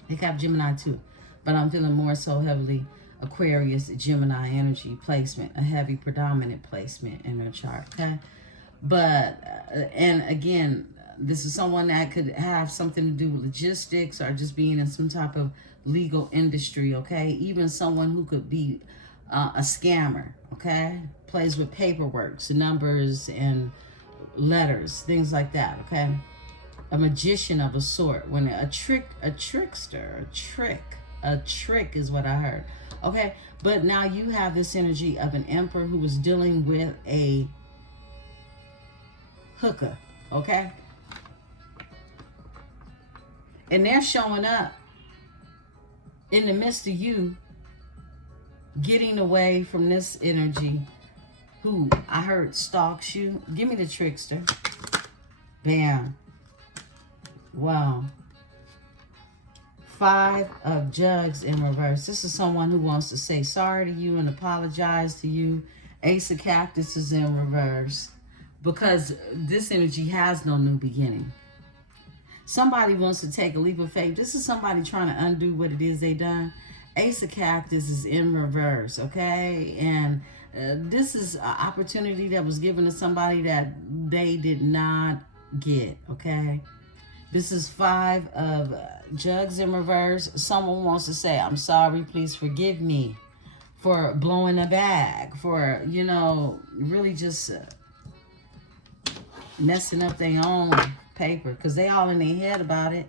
They have Gemini too. But I'm feeling more so heavily Aquarius, Gemini energy placement. A heavy predominant placement in their chart, okay? But, and again, this is someone that could have something to do with logistics or just being in some type of legal industry, okay? Even someone who could be a scammer, okay? Plays with paperwork, numbers and letters, things like that, okay? A magician of a sort. When a trickster, a trick is what I heard, okay? But now you have this energy of an Emperor who was dealing with a hooker, okay? And they're showing up in the midst of you getting away from this energy who I heard stalks you. Give me the trickster. Bam. Wow. 5 of Jugs in reverse. This is someone who wants to say sorry to you and apologize to you. Ace of Cactus is in reverse because this energy has no new beginning. Somebody wants to take a leap of faith. This is somebody trying to undo what it is they done. Ace of Cactus is in reverse, okay? And this is an opportunity that was given to somebody that they did not get, okay? This is 5 of Jugs in reverse. Someone wants to say, I'm sorry, please forgive me for blowing a bag, for, you know, really just messing up their own paper, because they all in their head about it.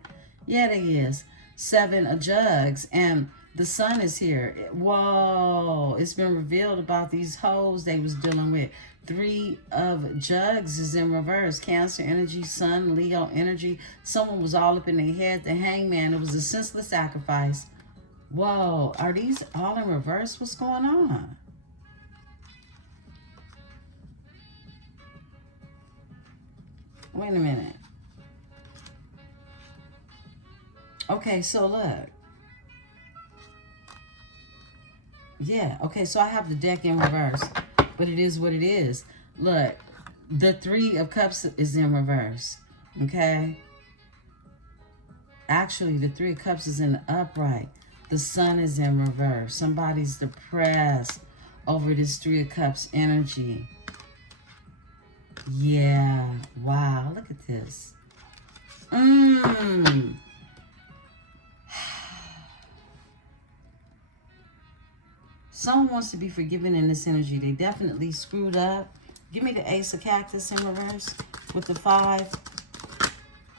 Yeah, they is. 7 of Jugs, and the Sun is here. Whoa, it's been revealed about these hoes they was dealing with. 3 of Jugs is in reverse. Cancer energy, Sun, Leo energy. Someone was all up in their head. The Hangman, it was a senseless sacrifice. Whoa, are these all in reverse? What's going on? Wait a minute. Okay, so look. Yeah, okay, so I have the deck in reverse, but it is what it is. Look, the 3 of Cups is in reverse, okay? Actually, the 3 of Cups is in the upright. The Sun is in reverse. Somebody's depressed over this 3 of Cups energy. Yeah, wow, look at this. Someone wants to be forgiven in this energy. They definitely screwed up. Give me the Ace of Cactus in reverse with the 5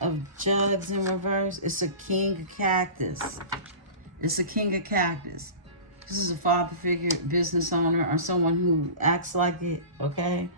of Jugs in reverse. It's a King of Cactus. It's a King of Cactus. This is a father figure, business owner, or someone who acts like it, okay?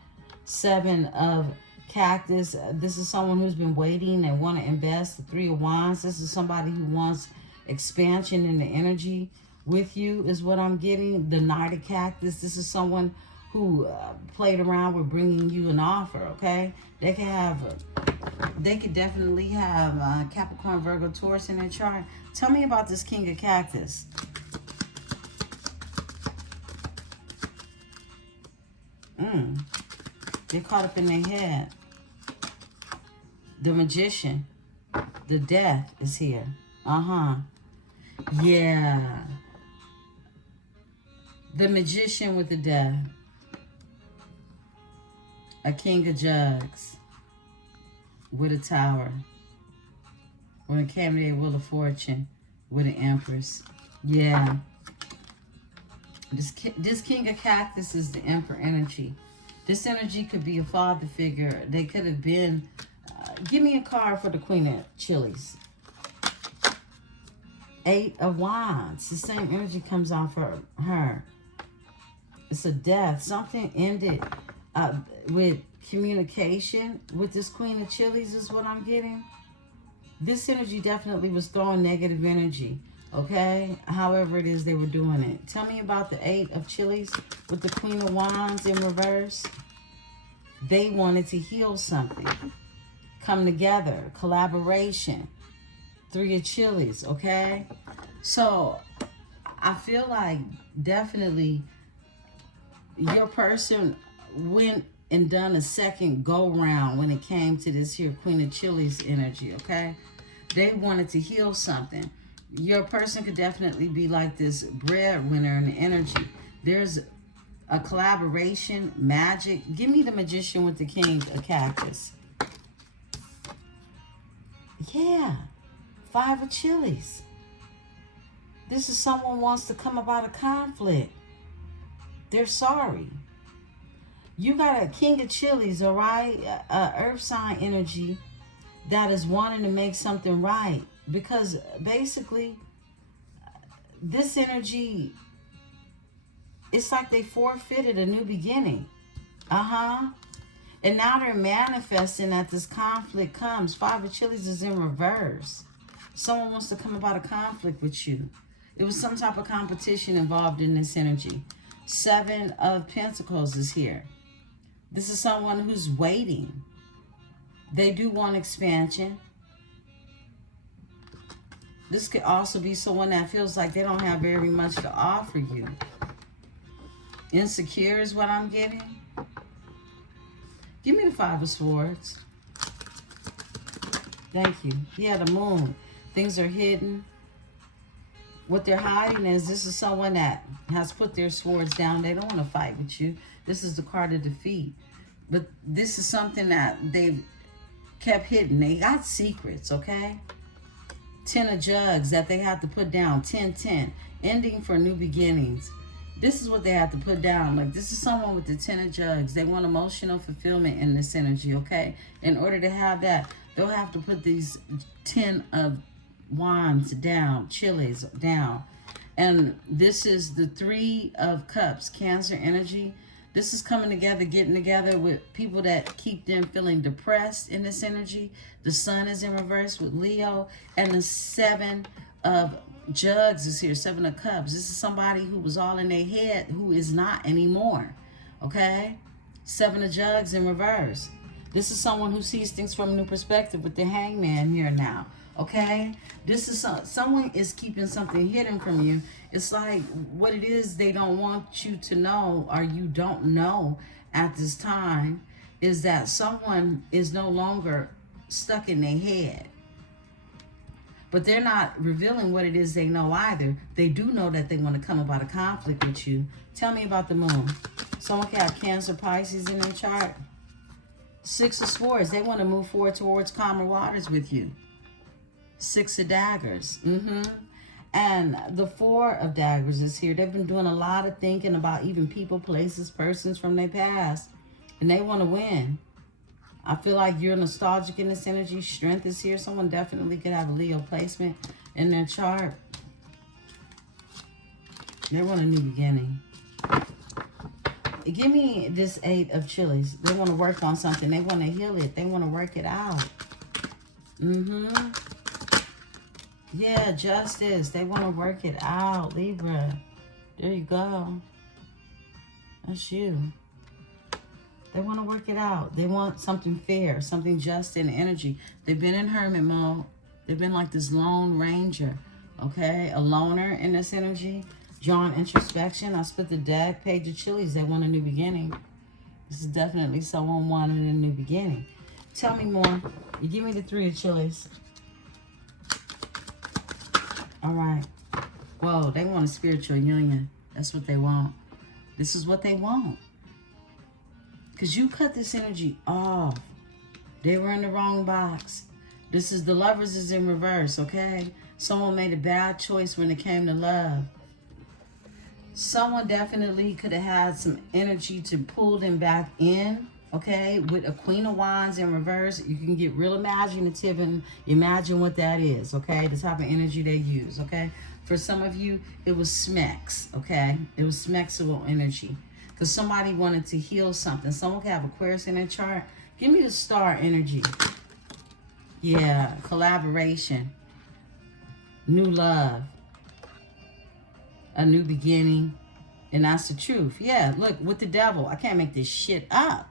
7 of Cactus. This is someone who's been waiting and want to invest. The 3 of Wands. This is somebody who wants expansion in the energy with you is what I'm getting. The Knight of Cactus. This is someone who played around with bringing you an offer, okay? They could definitely have Capricorn, Virgo, Taurus in their chart. Tell me about this King of Cactus. They're caught up in their head. The Magician. The Death is here. Yeah. The Magician with the Death. A King of Jugs. With a Tower. When it came to their Wheel of Fortune. With an Empress. Yeah. This King of Cactus is the Emperor energy. This energy could be a father figure. They could have been... give me a card for the Queen of Chilies. 8 of Wands. The same energy comes out for her. It's a death. Something ended with communication with this Queen of Chilies is what I'm getting. This energy definitely was throwing negative energy. Okay? However it is they were doing it. Tell me about the 8 of Chilies with the Queen of Wands in reverse. They wanted to heal something. Come together. Collaboration. 3 of Chilies. Okay? So, I feel like definitely your person went and done a second go round when it came to this here Queen of Chilies energy, okay? They wanted to heal something. Your person could definitely be like this breadwinner in the energy. There's a collaboration, magic. Give me the Magician with the King of Cactus. Yeah. 5 of Chilies. This is someone wants to come about a conflict. They're sorry. You got a King of Chilies, all right? Earth sign energy that is wanting to make something right. Because basically, this energy, it's like they forfeited a new beginning. And now they're manifesting that this conflict comes. 5 of Chilies is in reverse. Someone wants to come about a conflict with you. It was some type of competition involved in this energy. 7 of Pentacles is here. This is someone who's waiting. They do want expansion. This could also be someone that feels like they don't have very much to offer you. Insecure is what I'm getting. Give me the 5 of Swords. Thank you. Yeah, the Moon. Things are hidden. What they're hiding is this is someone that has put their swords down. They don't want to fight with you. This is the card of defeat. But this is something that they've kept hidden. They got secrets, okay? 10 of Jugs that they have to put down. 10-10. Ending for new beginnings. This is what they have to put down. Like, this is someone with the 10 of Jugs. They want emotional fulfillment in this energy, okay? In order to have that, they'll have to put these 10 of Wands down, Chilies down. And this is the Three of Cups, Cancer energy. This is coming together, getting together with people that keep them feeling depressed in this energy. The Sun is in reverse with Leo. And the Seven of Jugs is here, Seven of Cups. This is somebody who was all in their head who is not anymore. Okay? Seven of Jugs in reverse. This is someone who sees things from a new perspective with the Hangman here now. Okay? This is someone is keeping something hidden from you. It's like what it is they don't want you to know, or you don't know at this time, is that someone is no longer stuck in their head. But they're not revealing what it is they know either. They do know that they want to come about a conflict with you. Tell me about the moon. Someone can have Cancer, Pisces in their chart. Six of Swords. They want to move forward towards calmer waters with you. Six of Daggers. And the Four of Daggers is here. They've been doing a lot of thinking about even people, places, persons from their past. And they want to win. I feel like you're nostalgic in this energy. Strength is here. Someone definitely could have a Leo placement in their chart. They want a new beginning. Give me this Eight of Chilies. They want to work on something. They want to heal it. They want to work it out. Yeah, Justice. They want to work it out. Libra. There you go. That's you. They want to work it out. They want something fair, something just in energy. They've been in hermit mode. They've been like this lone ranger, okay? A loner in this energy. Drawing introspection. I split the deck. Page of Chilies. They want a new beginning. This is definitely someone wanting a new beginning. Tell me more. You give me the Three of Chilies. All right. Whoa, they want a spiritual union. That's what they want. This is what they want. Because you cut this energy off. They were in the wrong box. This is the Lovers is in reverse, okay? Someone made a bad choice when it came to love. Someone definitely could have had some energy to pull them back in, okay? With a Queen of Wands in reverse, you can get real imaginative and imagine what that is, okay? The type of energy they use, okay? For some of you, it was Smex, okay? It was Smexual energy. Because somebody wanted to heal something. Someone could have Aquarius in their chart. Give me the Star energy. Yeah, collaboration. New love. A new beginning. And that's the truth. Yeah, look, with the Devil. I can't make this shit up.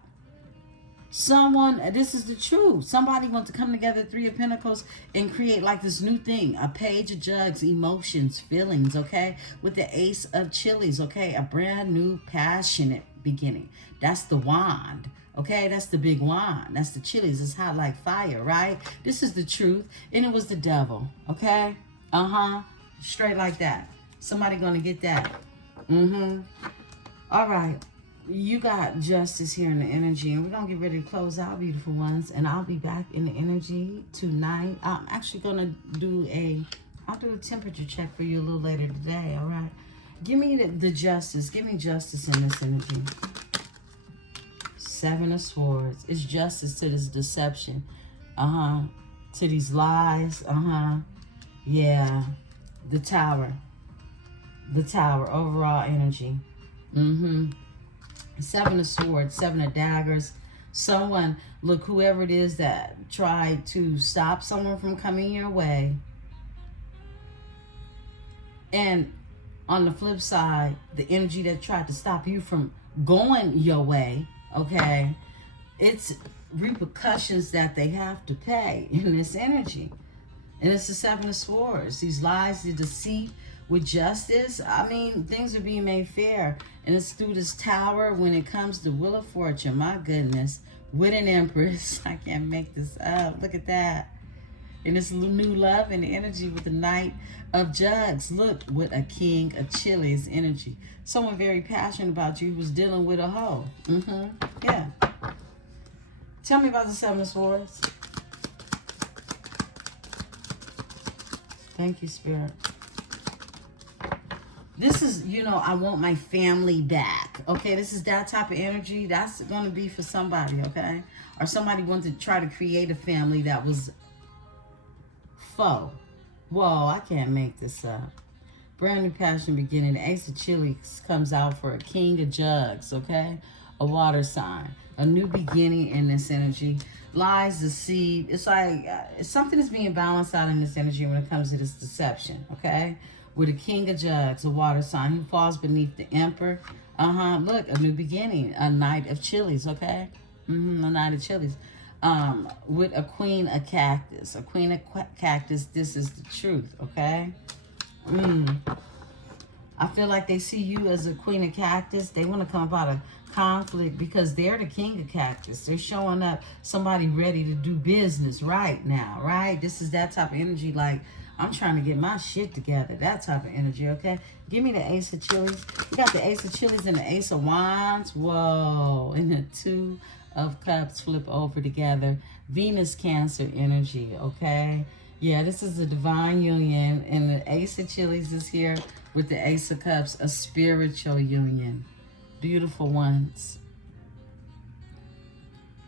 Someone, this is the truth. Somebody wants to come together, Three of Pentacles, and create like this new thing. A Page of Jugs, emotions, feelings, okay? With the Ace of Chilies, okay? A brand new, passionate beginning. That's the wand, okay? That's the big wand. That's the Chilies. It's hot like fire, right? This is the truth. And it was the Devil, okay? Straight like that. Somebody gonna get that. All right. You got Justice here in the energy, and we're going to get ready to close out, beautiful ones, and I'll be back in the energy tonight. I'm actually going to do I'll do a temperature check for you a little later today, all right? Give me the Justice. Give me Justice in this energy. Seven of Swords. It's justice to this deception. To these lies. Yeah. The Tower. The Tower. Overall energy. Seven of Swords, Seven of Daggers. Someone, look, whoever it is that tried to stop someone from coming your way. And on the flip side, the energy that tried to stop you from going your way, okay, it's repercussions that they have to pay in this energy. And it's the Seven of Swords. These lies, the deceit. With justice, I mean, things are being made fair. And it's through this Tower when it comes to Wheel of Fortune. My goodness. With an Empress. I can't make this up. Look at that. And it's new love and energy with the Knight of Jugs. Look, with a King of Chilies energy. Someone very passionate about you who's dealing with a hoe. Yeah. Tell me about the Seven of Swords. Thank you, Spirit. This is, you know, I want my family back. Okay, this is that type of energy. That's going to be for somebody, okay? Or somebody wanted to try to create a family that was faux. Whoa, I can't make this up. Brand new passion beginning. The Ace of Chilies comes out for a King of Jugs, okay? A water sign. A new beginning in this energy. Lies the seed. It's like something is being balanced out in this energy when it comes to this deception, okay? With a King of Jugs, a water sign. He falls beneath the Emperor. Look, a new beginning. A Knight of Chilies, okay? A Knight of Chilies. With a Queen of Cactus. A Queen of Cactus, this is the truth, okay? I feel like they see you as a Queen of Cactus. They want to come about a conflict because they're the King of Cactus. They're showing up somebody ready to do business right now, right? This is that type of energy, like, I'm trying to get my shit together. That type of energy, okay? Give me the Ace of Chilies. You got the Ace of Chilies and the Ace of Wands. Whoa. And the Two of Cups flip over together. Venus Cancer energy, okay? Yeah, this is a divine union. And the Ace of Chilies is here with the Ace of Cups, a spiritual union. Beautiful ones.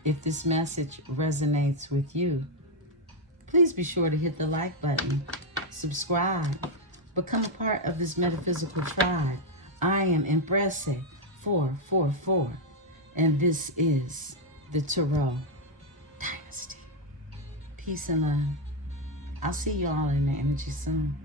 If this message resonates with you, please be sure to hit the like button, subscribe, become a part of this metaphysical tribe. I am Empresse 444, and this is the Tarot Dynasty. Peace and love. I'll see y'all in the energy soon.